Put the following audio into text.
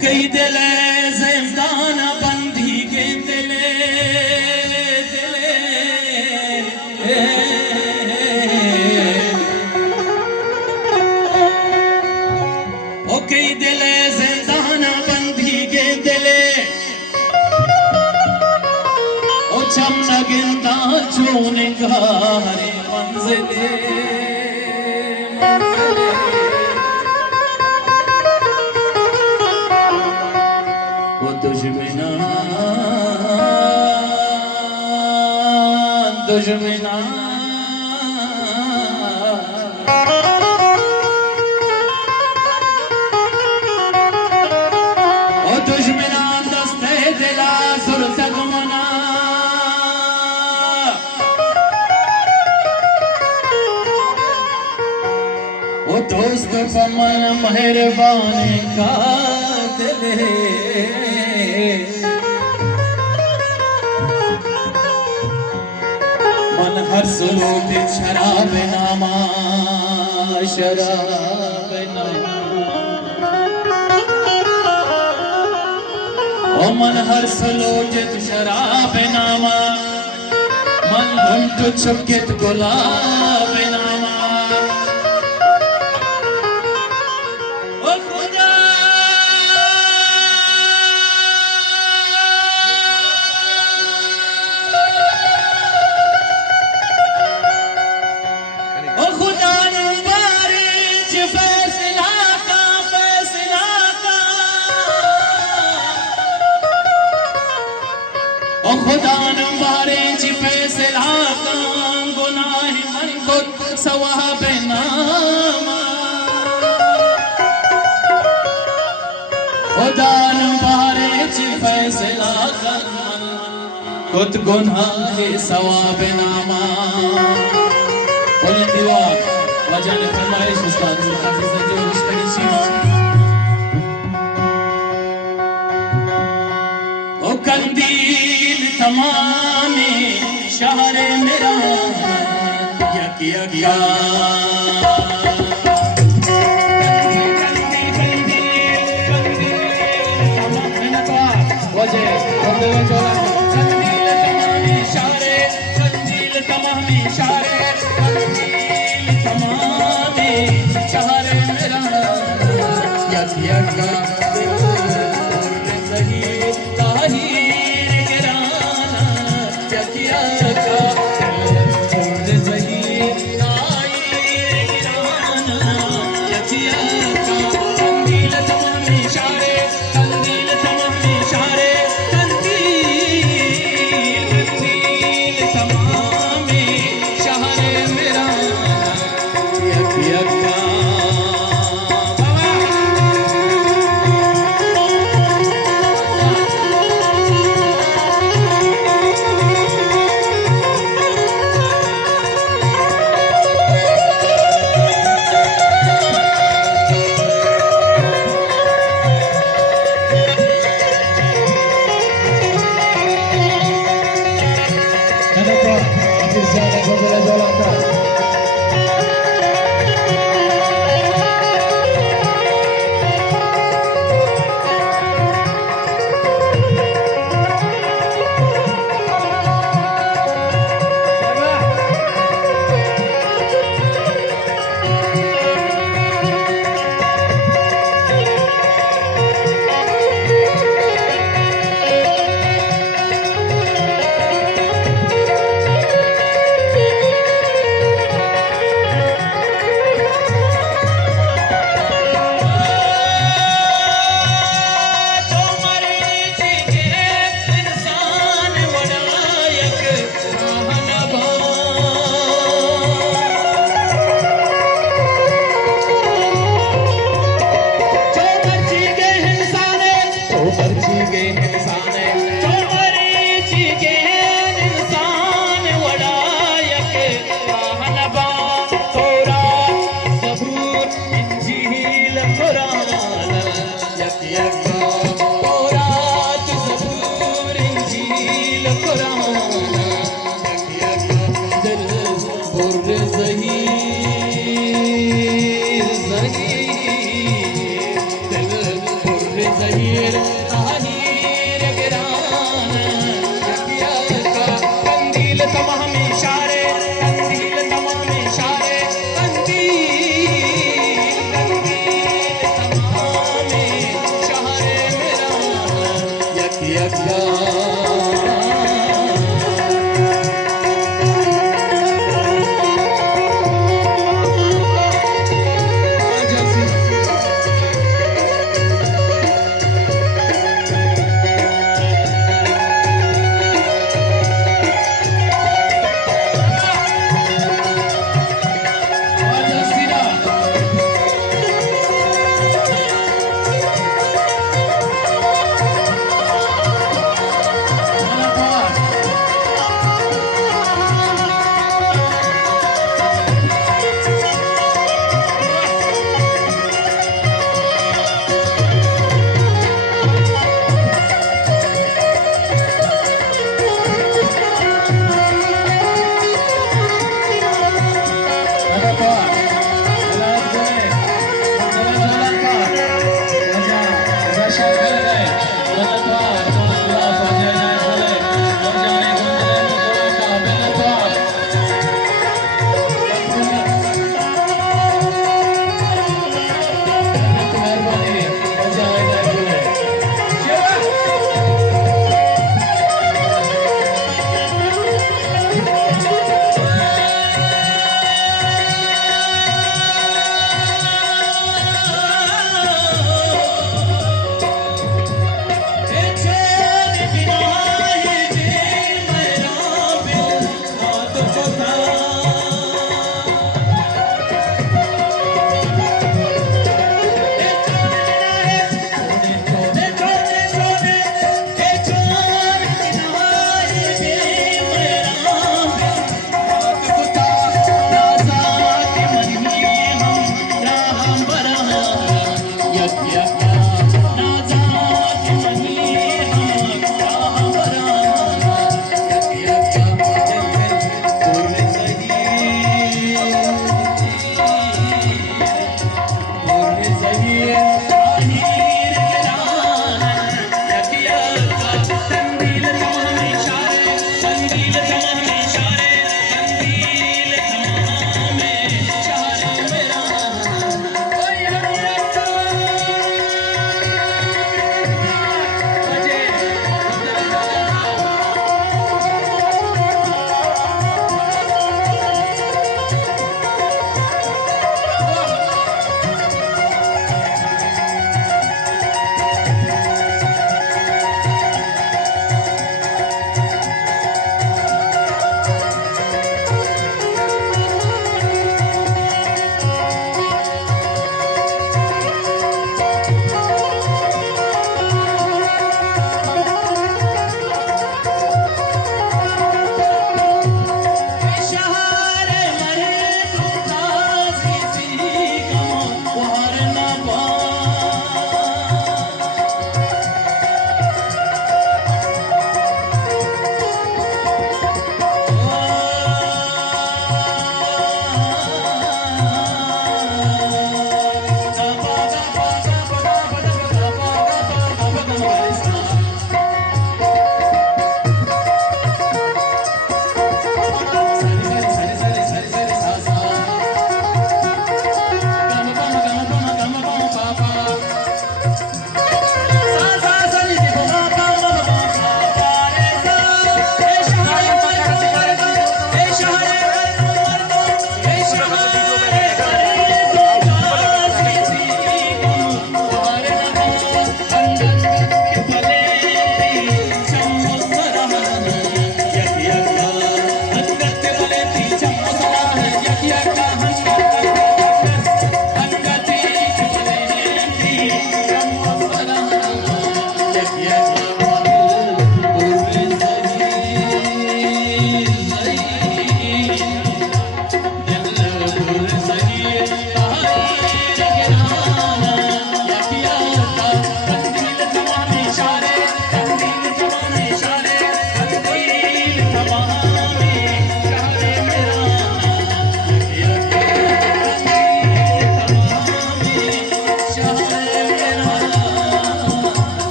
कई दिले ज़िंदाना बंदी के दिले ओ कई दिले ज़िंदाना बंदी के दिले ओ चमना गिंदा चूने गारे मंजिले दुश्मना ओ दुश्मना दस्ते दिला सुरतक मना ओ दोस्त पमन मेहरबान का दिले हर सलोट शराब नामा शराब नामा ओ मन हर सलोट शराब नामा मन घुंट छुकित गुलाब नामा ओ खुदा खुदा नंबारे जी फैसला का गुनाह मन को सवाब नामा खुदा नंबारे जी फैसला का खुद गुनाह सवाब नामा बोले दीवार वजह ने फरमाइश उस्ताद हाफिज जो मुस्तकी ओ कंदील तमाम शहर मेरा यक यक तहीर तहीर गिरान यकिया कंदील तमाम इशारे कंदील तमाम इशारे कंदील तमाम इशारे मेरा यकिया Yeah.